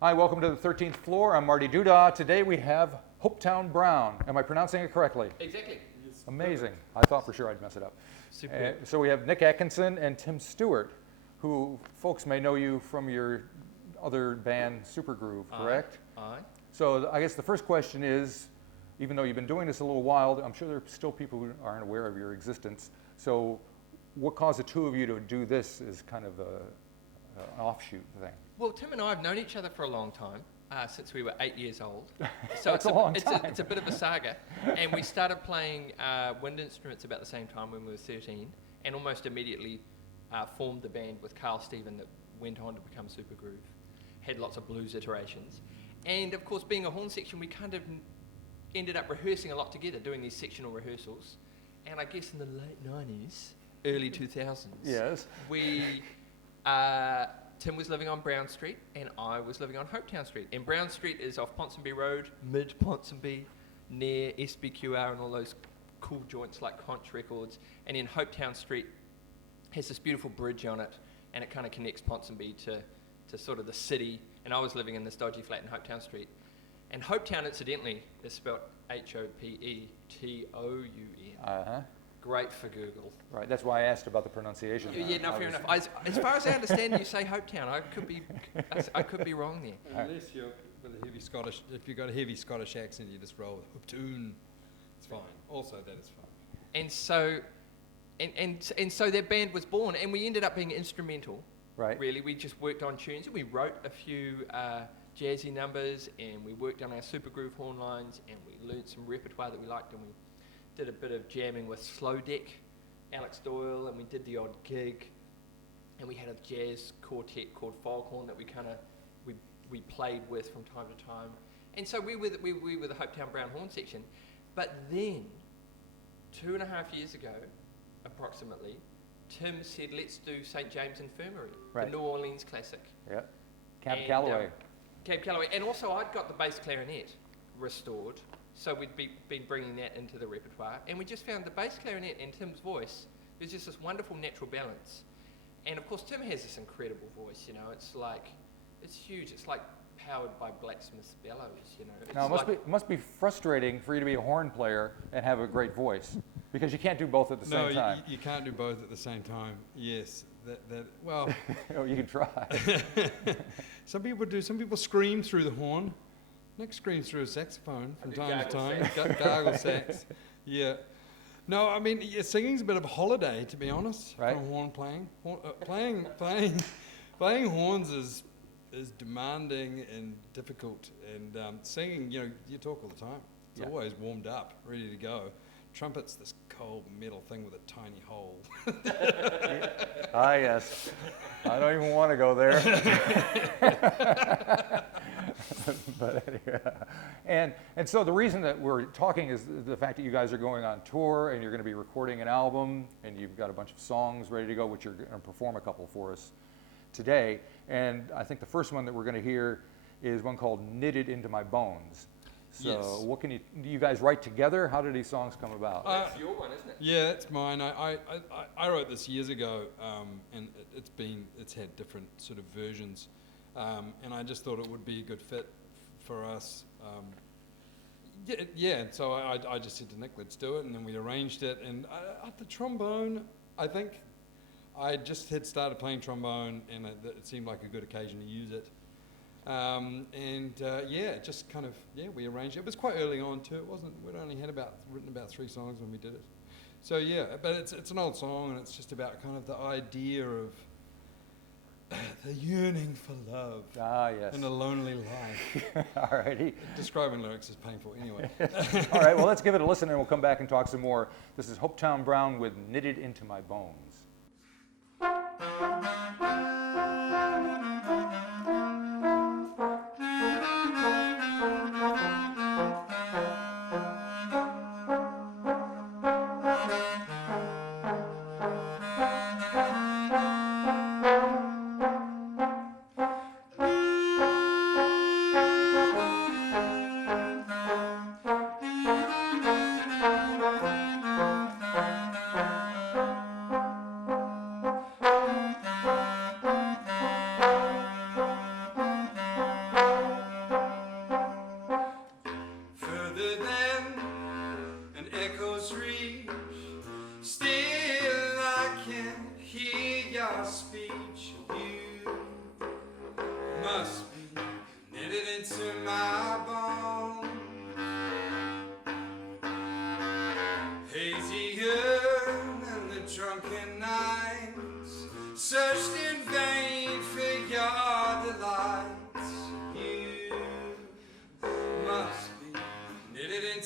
Hi, welcome to the 13th floor. I'm Marty Duda. Today we have Hopetoun Brown. Am I pronouncing it correctly? Exactly. Amazing. I thought for sure I'd mess it up. Super. So we have Nick Atkinson and Tim Stewart, who folks may know you from your other band, Supergroove, correct? Aye. So I guess the first question is, even though you've been doing this a little while, I'm sure there are still people who aren't aware of your existence. So what caused the two of you to do this as kind of an offshoot thing? Well, Tim and I have known each other for a long time, since we were 8 years old. So That's a long time. It's a bit of a saga. And we started playing wind instruments about the same time when we were 13, and almost immediately formed the band with Carl Stephen that went on to become Supergroove. Had lots of blues iterations. And of course, being a horn section, we kind of ended up rehearsing a lot together, doing these sectional rehearsals. And I guess in the late 90s, early 2000s, Yes. we... Tim was living on Brown Street and I was living on Hopetoun Street. And Brown Street is off Ponsonby Road, mid-Ponsonby, near SBQR and all those cool joints like Conch Records. And then Hopetoun Street has this beautiful bridge on it, and it kind of connects Ponsonby to sort of the city. And I was living in this dodgy flat in Hopetoun Street. And Hopetoun, incidentally, is spelled Hopetoun. Uh-huh. Great for Google. Right, that's why I asked about the pronunciation. Yeah, no, fair enough. As far as I understand, you say Hopetoun. I could be wrong there. Unless you're with a heavy Scottish, if you've got a heavy Scottish accent, you just roll with Hopetoun. It's fine. Also, that is fine. And so, and so that band was born, and we ended up being instrumental. Right. Really, we just worked on tunes, and we wrote a few jazzy numbers, and we worked on our Supergroove horn lines, and we learned some repertoire that we liked, and we did a bit of jamming with Slow Deck, Alex Doyle, and we did the odd gig, and we had a jazz quartet called Foghorn that we we played with from time to time, and so we were the Hopetoun Brown horn section. But then, 2.5 years ago, approximately, Tim said, "Let's do St. James Infirmary, Right. the New Orleans classic." Yep. Camp And, Calloway. Camp Calloway, and also I'd got the bass clarinet restored. So we'd been bringing that into the repertoire, and we just found the bass clarinet and Tim's voice, there's just this wonderful natural balance. And of course, Tim has this incredible voice, you know, it's huge, it's like powered by blacksmith's bellows, you know. It's Now, it must be frustrating for you to be a horn player and have a great voice, because you can't do both at the same time. No, you can't do both at the same time. Yes, well, Oh, you can try. some people do. Some people scream through the horn. Nick screams through a saxophone from time to time. Gargle sax. Yeah. No, I mean, singing's a bit of a holiday, to be honest. Right. From horn playing. Playing horns is demanding and difficult. And singing, you know, you talk all the time. It's always warmed up, ready to go. Trumpet's this cold metal thing with a tiny hole. Ah, yes. I don't even want to go there. But anyway. And so the reason that we're talking is the fact that you guys are going on tour and you're going to be recording an album and you've got a bunch of songs ready to go, which you're going to perform a couple for us today. And I think the first one that we're going to hear is one called Knitted Into My Bones. So Yes. what do you guys write together? How did these songs come about? That's your one, isn't it? Yeah, it's mine. I wrote this years ago, and it's had different sort of versions, and I just thought it would be a good fit for us. And so I just said to Nick, let's do it, and then we arranged it. And at the trombone, I think I just had started playing trombone, and it seemed like a good occasion to use it. Just kind of, we arranged it. It was quite early on too. We'd only had written about 3 songs when we did it. So but it's an old song, and it's just about kind of the idea of the yearning for love. Ah, yes. And a lonely life. All righty. Describing lyrics is painful anyway. All right, well, let's give it a listen and we'll come back and talk some more. This is Hopetoun Brown with Knitted Into My Bones.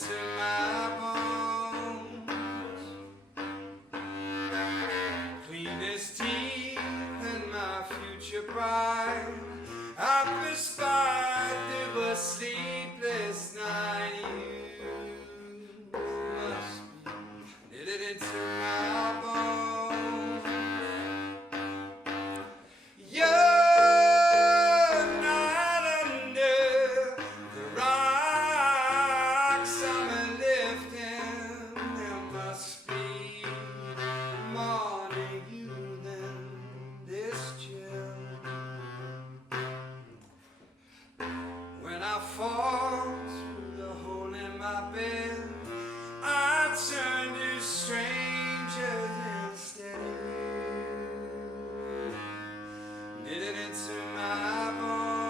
into my bones. Cleanest teeth and my future bride. I perspired through a sleepless night. You must be knitted into my bones. You're not under the rocks I'm lifting. There must be more to you than this chill. When I fall through the hole in my bed, I turn to strangers instead of you. Knitted into my bones.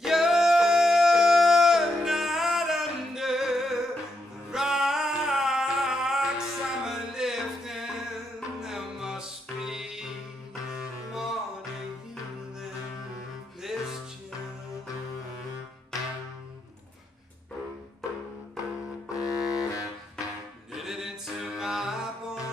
You're not under the rocks I'm lifting. There must be more to you than this chill. Knitted into my bones.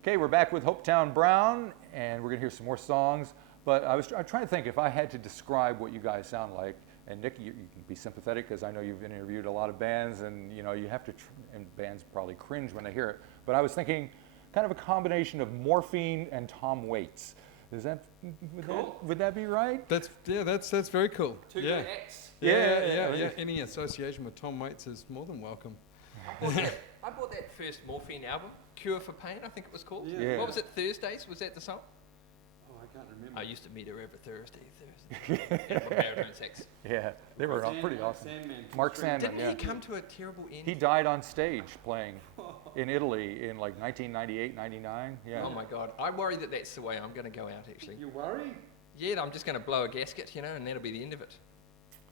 Okay, we're back with Hopetoun Brown, and we're gonna hear some more songs. But I'm trying to think if I had to describe what you guys sound like. And Nick, you can be sympathetic because I know you've interviewed a lot of bands, and you know you have to, and bands probably cringe when they hear it. But I was thinking, kind of a combination of Morphine and Tom Waits. Is that Cool. would that be right? That's very cool. Two yeah. good acts. Yeah. Any association with Tom Waits is more than welcome. I bought that first Morphine album, Cure for Pain, I think it was called. Yeah. What was it, Thursdays? Was that the song? Oh, I can't remember. I used to meet her every Thursday. And Baritone Sax. Yeah, they were pretty awesome. Mark Sandman, Didn't yeah. he come to a terrible end? He died on stage playing in Italy in like 1998, 99. Yeah. Oh my God. I worry that that's the way I'm going to go out, actually. You worry? Yeah, I'm just going to blow a gasket, you know, and that'll be the end of it.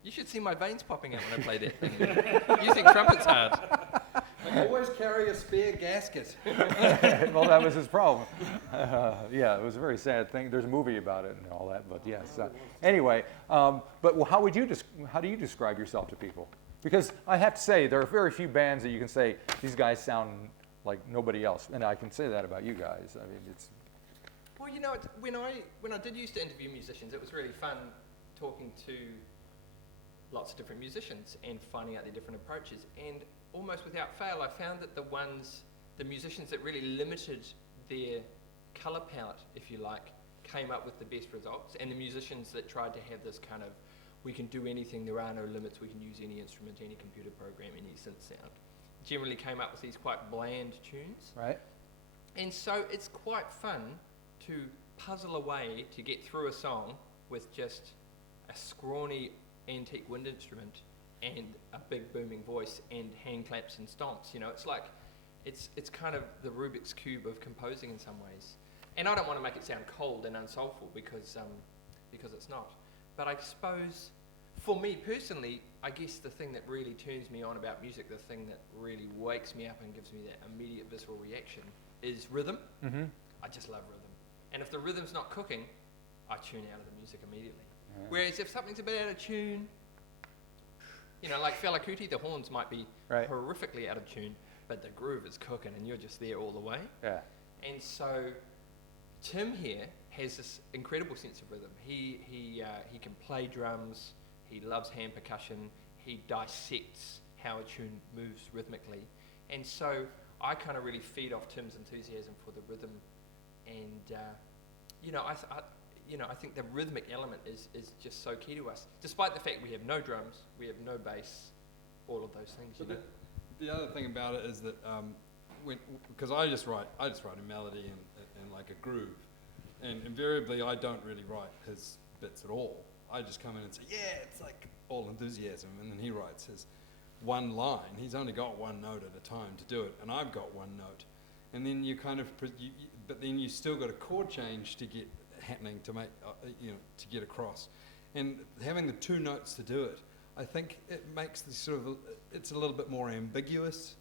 You should see my veins popping out when I play that thing. Using trumpets hard. I always carry a spare gasket. Well, that was his problem. Yeah, it was a very sad thing. There's a movie about it and all that, but yes. Anyway, but well, how do you describe yourself to people? Because I have to say, there are very few bands that you can say, these guys sound like nobody else. And I can say that about you guys. I mean, it's... Well, you know, when I did used to interview musicians, it was really fun talking to lots of different musicians and finding out their different approaches. And almost without fail, I found that the musicians that really limited their colour palette, if you like, came up with the best results. And the musicians that tried to have this kind of, we can do anything, there are no limits, we can use any instrument, any computer program, any synth sound, generally came up with these quite bland tunes. Right. And so it's quite fun to puzzle away to get through a song with just a scrawny antique wind instrument and a big booming voice and hand claps and stomps. You know, it's like, it's kind of the Rubik's Cube of composing in some ways. And I don't want to make it sound cold and unsoulful because it's not. But I suppose For me personally, I guess the thing that really turns me on about music, the thing that really wakes me up and gives me that immediate visceral reaction is rhythm. Mm-hmm. I just love rhythm. And if the rhythm's not cooking, I tune out of the music immediately. Yeah. Whereas if something's a bit out of tune, you know, like Fela Kuti, the horns might be Right. horrifically out of tune, but the groove is cooking and you're just there all the way. Yeah. And so Tim here has this incredible sense of rhythm. He can play drums. He loves hand percussion. He dissects how a tune moves rhythmically. And so I kind of really feed off Tim's enthusiasm for the rhythm. And, I think the rhythmic element is just so key to us. Despite the fact we have no drums, we have no bass, all of those things. But the other thing about it is that because I just write a melody and like a groove, and invariably I don't really write his bits at all. I just come in and say, yeah, it's like all enthusiasm, and then he writes his one line. He's only got one note at a time to do it, and I've got one note, and then you kind of, but then you still got a chord change to get happening to make, to get across, and having the two notes to do it, I think it makes the sort of, it's a little bit more ambiguous,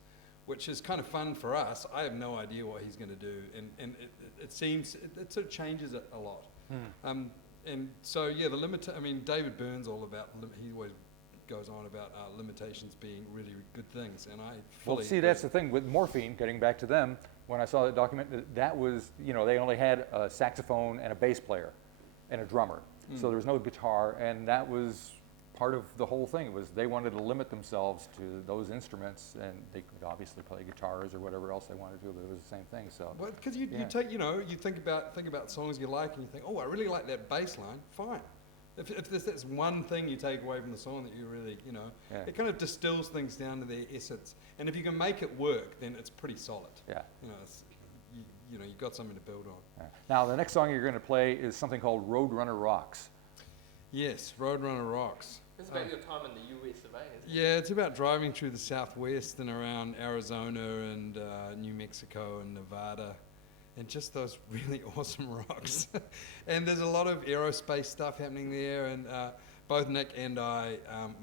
which is kind of fun for us. I have no idea what he's going to do, and it seems, it sort of changes it a lot. And so, yeah, David Byrne's all about, he always goes on about limitations being really good things, and I fully Well, see, agree. that's the thing with Morphine, getting back to them, when I saw that document, that was, they only had a saxophone and a bass player and a drummer. So there was no guitar, and that was part of the whole thing. Was they wanted to limit themselves to those instruments, and they could obviously play guitars or whatever else they wanted to do, but it was the same thing. So Well, because you Yeah. take, you think about songs you like, and you think, oh, I really like that bass line. Fine. If that's one thing you take away from the song that you really, Yeah. it kind of distills things down to their essence. And if you can make it work, then it's pretty solid. yeah. You've got something to build on. Yeah. Now the next song you're going to play is something called Roadrunner Rocks. Yes, Roadrunner rocks. It's about your time in the US of A, isn't it? Yeah, it's about driving through the Southwest and around Arizona and New Mexico and Nevada, and just those really awesome rocks. And there's a lot of aerospace stuff happening there, and both Nick and I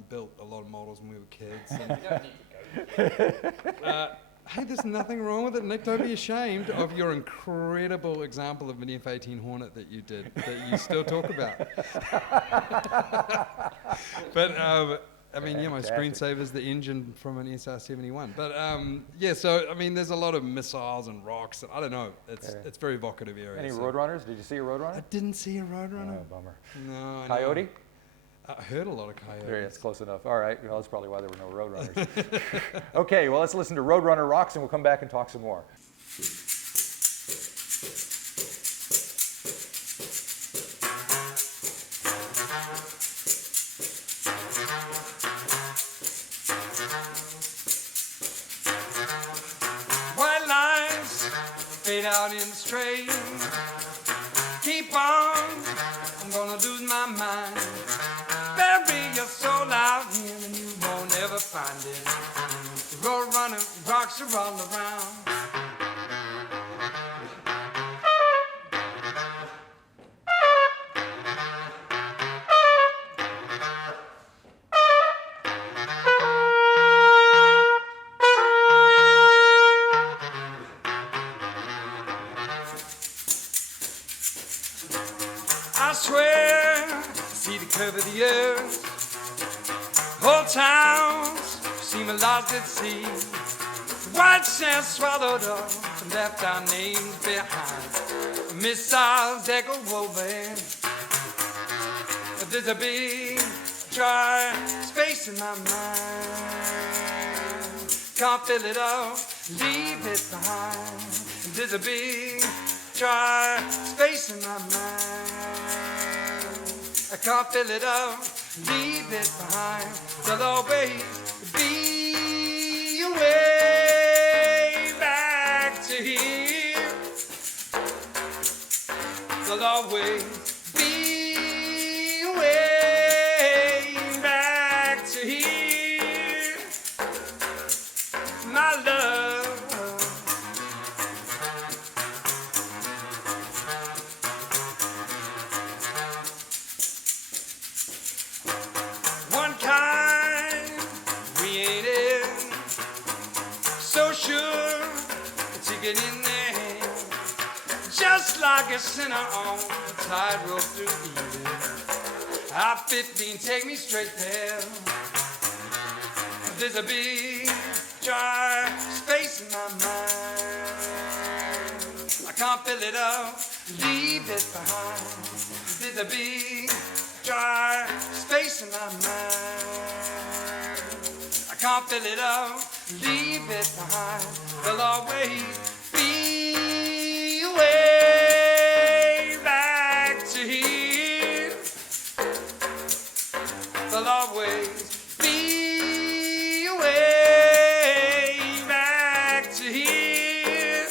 built a lot of models when we were kids. And, You don't need to go. hey, there's nothing wrong with it, Nick. Don't be ashamed of your incredible example of an F-18 Hornet that you did, that you still talk about. But my Fantastic. screensaver's the engine from an SR-71. But there's a lot of missiles and rocks. I don't know. It's very evocative area. Any so- Roadrunners? Did you see a Roadrunner? I didn't see a Roadrunner. Oh, bummer. No. I know. Coyote? I heard a lot of coyotes. There, it's close enough. All right. Well, that's probably why there were no Roadrunners. Okay, well, let's listen to Roadrunner Rocks, and we'll come back and talk some more. White lines fade out in the stream. Keep on, I'm gonna lose my mind. Bury your soul out here and you won't ever find it. The road running rocks are all around. I swear, see the curve of the earth. Whole towns seem lost at sea. White sand swallowed up and left our names behind. Missiles echo woven. There's a big dry space in my mind. Can't fill it up, leave it behind. There's a big dry space in my mind. I can't fill it up, leave it behind. There'll always be a way back to here. There'll always be a way back to here. My love. just like a sinner on a tightrope through Eden. Hop 15, take me straight there. There's a big dry space in my mind. I can't fill it up, leave it behind. There's a big dry space in my mind. I can't fill it up, leave it behind. There'll always be a way back to here. There'll always be a way back to here.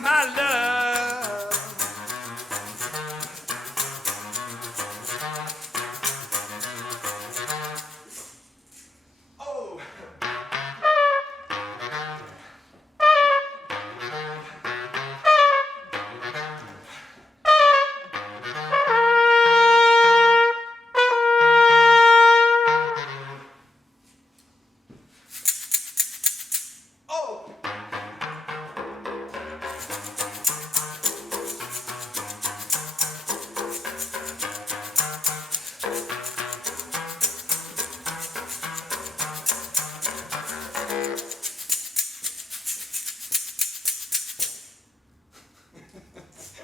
My love. Oh. Oh.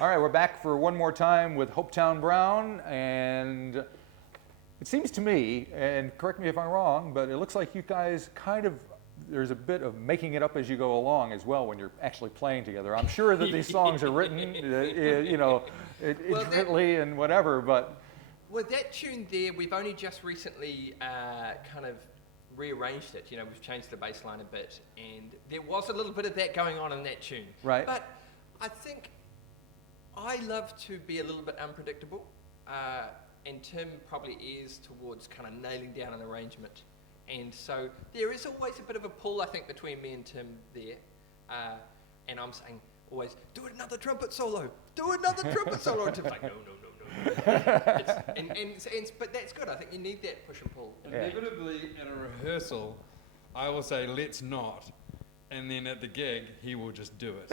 All right, we're back for one more time with Hopetoun Brown, and it seems to me, and correct me if I'm wrong, but it looks like you guys kind of, there's a bit of making it up as you go along as well when you're actually playing together. I'm sure that these songs are written, you know, Well, intricately and whatever, but Well, that tune there, we've only just recently kind of rearranged it. You know, we've changed the bass line a bit, and there was a little bit of that going on in that tune. Right. But I think I love to be a little bit unpredictable, and Tim probably is towards kind of nailing down an arrangement. And so there is always a bit of a pull, I think, between me and Tim there. And I'm saying always, do another trumpet solo, do another trumpet solo. And Tim's like, no. But that's good. I think you need that push and pull. Inevitably, at a rehearsal, I will say, let's not. And then at the gig, he will just do it.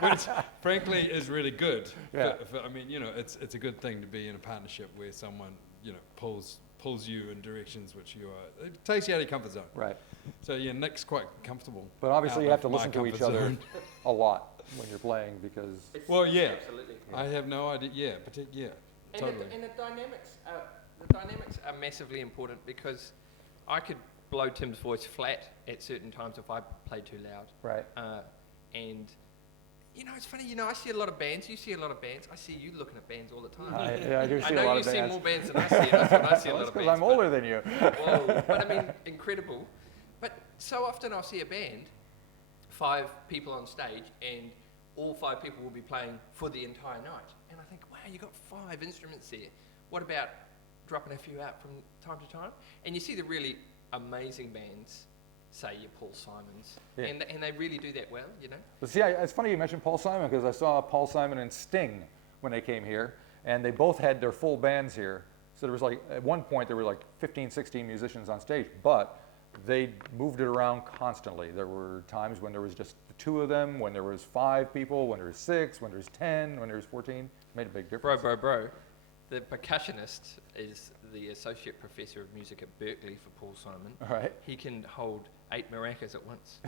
Which, frankly, is really good. Yeah. I mean, you know, it's a good thing to be in a partnership where someone, you know, pulls you in directions which you are. It takes you out of your comfort zone. right. So, yeah, Nick's quite comfortable. But obviously out you have to of my listen to each comfort other zone. a lot when you're playing because, Well, yeah. Absolutely. I have no idea. Yeah, yeah, And, totally. the dynamics are massively important because I could blow Tim's voice flat at certain times if I played too loud. right. And you know, it's funny. You know, I see a lot of bands. You see a lot of bands. I see you looking at bands all the time. I do I see a know lot you of see bands. more bands than I see. And I thought I see a Well, lot that's of 'cause bands. I'm older than you. Whoa, but I mean, incredible. But so often I'll see a band, 5 people on stage, and all 5 people will be playing for the entire night. And I think, wow, you got 5 instruments there. What about dropping a few out from time to time? And you see the really amazing bands, say your Paul Simons, Yeah. and they really do that well, you know. But see, it's funny you mentioned Paul Simon because I saw Paul Simon and Sting when they came here, and they both had their full bands here. So there was like, at one point, there were like 15, 16 musicians on stage, but they moved it around constantly. There were times when there was just the 2 of them, when there was 5 people, when there was 6, when there was 10, when there was 14. Made a big difference. Bro. The percussionist is the associate professor of music at Berkeley for Paul Simon. All right. He can hold 8 maracas at once.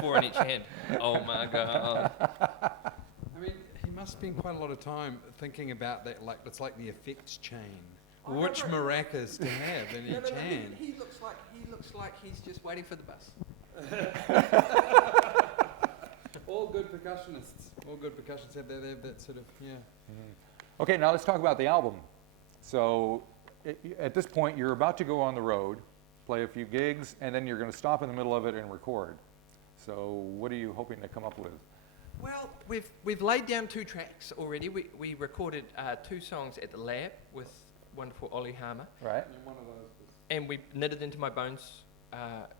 4 in each hand. Oh my God. I mean, he must spend quite a lot of time thinking about that. Like, it's like the effects chain. Which maracas to have in each hand. He looks like he's just waiting for the bus. All good percussionists have that sort of, yeah. Okay, now let's talk about the album. So at this point, you're about to go on the road, play a few gigs, and then you're going to stop in the middle of it and record. So what are you hoping to come up with? Well, we've laid down 2 tracks already. We recorded 2 songs at the lab with wonderful Ollie Harmer. Right. And one of those was And we knitted Into My Bones,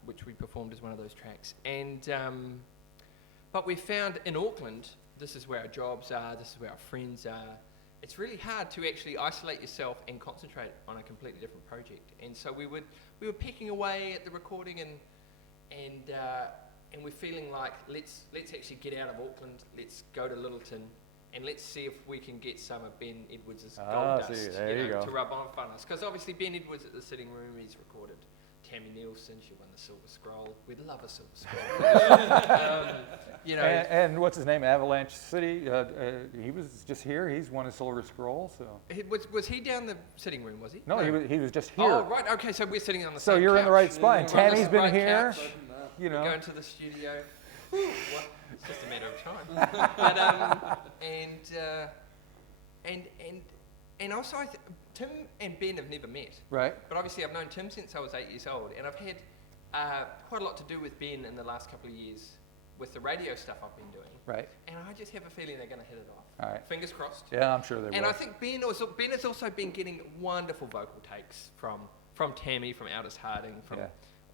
which we performed as one of those tracks. And but we found in Auckland, this is where our jobs are, this is where our friends are. It's really hard to actually isolate yourself and concentrate on a completely different project. And so we were pecking away at the recording and and we're feeling like let's actually get out of Auckland, let's go to Littleton, and let's see if we can get some of Ben Edwards' gold dust to rub on us. Because obviously Ben Edwards at the Sitting Room, he's recorded Tammy Nielsen, she won the Silver Scroll. We'd love a Silver Scroll. You know. And what's his name? Avalanche City. He was just here. He's won a Silver Scroll. So Was he down the Sitting Room? Was he? no, he was just here. Oh right, okay. So we're sitting on the So same you're in the right couch. spot. And We're on Tammy's the been right here. couch. You know. We're going to the studio. What? It's just a matter of time. But and also Tim and Ben have never met. Right. But obviously I've known Tim since I was 8 years old, and I've had quite a lot to do with Ben in the last couple of years with the radio stuff I've been doing. Right. And I just have a feeling they're going to hit it off. All right. Fingers crossed. Yeah, I'm sure they will. And I think Ben has also been getting wonderful vocal takes from Tammy, from Aldous Harding, from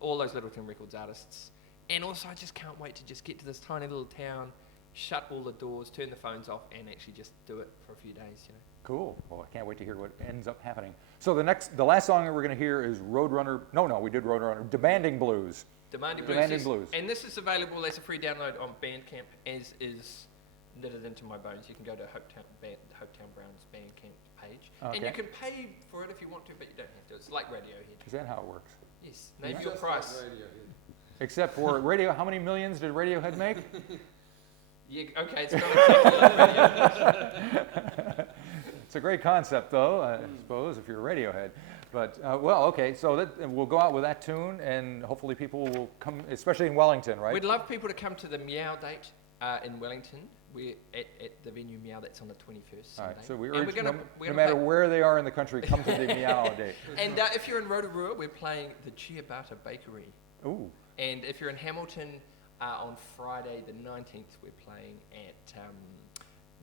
all those Littleton Records artists. And also I just can't wait to just get to this tiny little town, shut all the doors, turn the phones off, and actually just do it for a few days, you know. Cool. Well, I can't wait to hear what ends up happening. So the last song that we're going to hear is Roadrunner. No, we did Roadrunner. Demanding Blues. Demanding Blues. And this is available as a free download on Bandcamp, as is Knitted Into My Bones. You can go to Hopetoun Brown's Bandcamp page. Okay. And you can pay for it if you want to, but you don't have to. It's like Radiohead. Is that how it works? Yes. Name your price. Except for Radio, how many millions did Radiohead make? Yeah, okay, it's not exactly like Radiohead. It's a great concept, though, I suppose, if you're a Radiohead. But, well, okay, so we'll go out with that tune, and hopefully people will come, especially in Wellington, right? We'd love people to come to the Meow date in Wellington. We're at the venue Meow, that's on the 21st. All right, Sunday. so we And urge, we're gonna no matter play, where they are in the country, come to the Meow date. And if you're in Rotorua, we're playing the Ciabatta Bakery. Ooh. And if you're in Hamilton, on Friday the 19th, we're playing at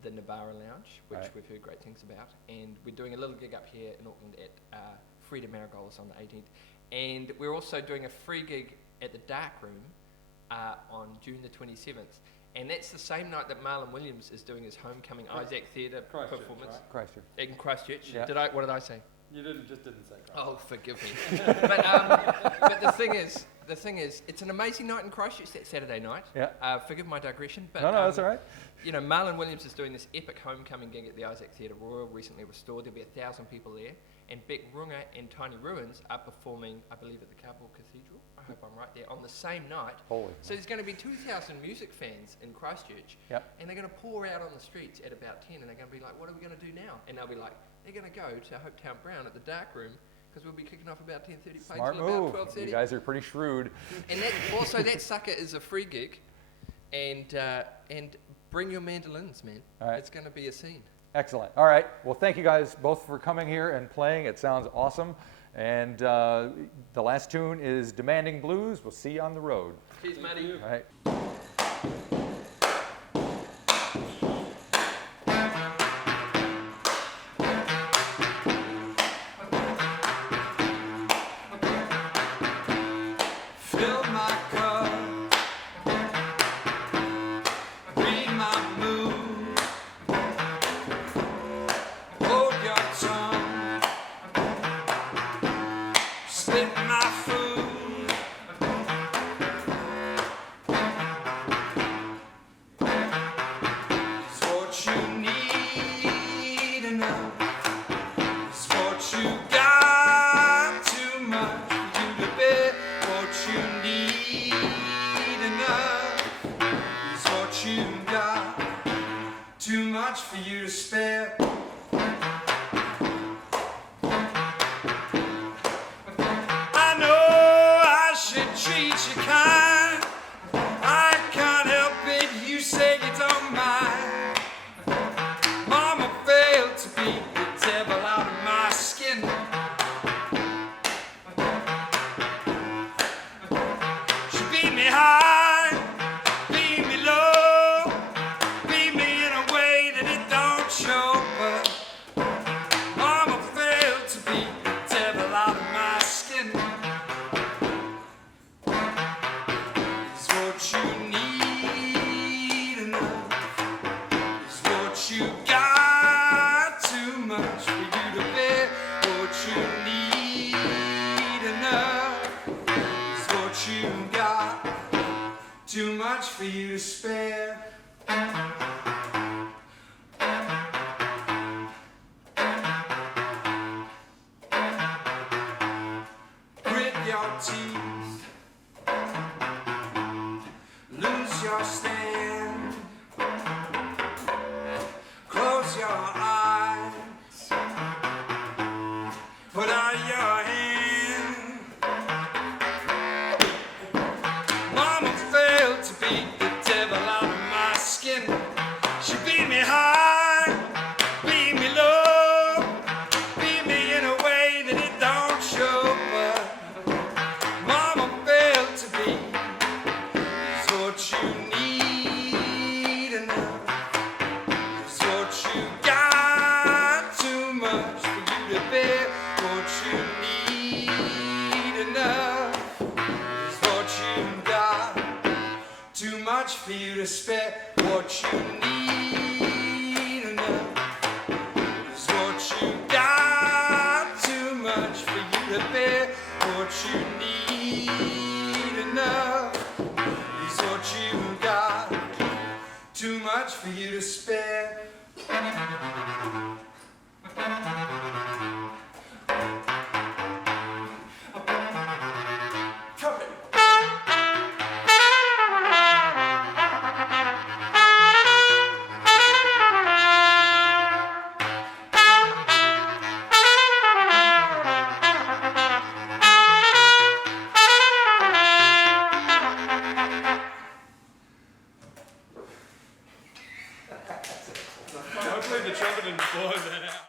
the Nabara Lounge, which we've heard great things about. And we're doing a little gig up here in Auckland at Frida Marigolds on the 18th. And we're also doing a free gig at the Dark Room on June the 27th. And that's the same night that Marlon Williams is doing his Homecoming Isaac Theatre performance. Right? Christchurch. In Christchurch. Yeah. What did I say? You didn't say Christchurch. Oh, forgive me. but the thing is, it's an amazing night in Christchurch that Saturday night. Yeah. Forgive my digression, but No, that's all right. You know, Marlon Williams is doing this epic homecoming gig at the Isaac Theatre Royal, recently restored. There'll be 1,000 people there, and Beck Runga and Tiny Ruins are performing, I believe, at the Kabul Cathedral. I hope I'm right there on the same night. Holy. So there's going to be 2,000 music fans in Christchurch, and they're going to pour out on the streets at about 10, and they're going to be like, "What are we going to do now?" And they'll be like, "They're going to go to Hopetoun Brown at the Dark Room." Because we'll be kicking off about 10:30, Smart playing move. till about 12:30. You guys are pretty shrewd. And that sucker is a free gig, and bring your mandolins, man. All right. It's going to be a scene. Excellent. All right. Well, thank you guys both for coming here and playing. It sounds awesome. And the last tune is Demanding Blues. We'll see you on the road. Cheers, Matty. All right. Fill my cup, read my mood, hold your tongue, spit my food. It's what you need enough, it's what you got too much for you to bear. What you need enough is what you got. Too much for you to spare. I know I should treat you kind. I can't help it, you say you don't mind. Mama failed to beat the devil out of my skin. She beat me high, beat me low, beat me in a way that it don't show. But you to spare. Grit your teeth, lose your stand, close your eyes, put out your hand. Mama failed to beat the devil out of my skin. She beat me high, beat me low, beat me in a way that it don't show. But Mama failed to be is what you need enough. Is what you got too much for you to bear. What you need enough is what you got too much for you to spare. What you need enough is what you got too much for you to bear. What you need enough is what you got too much for you to spare.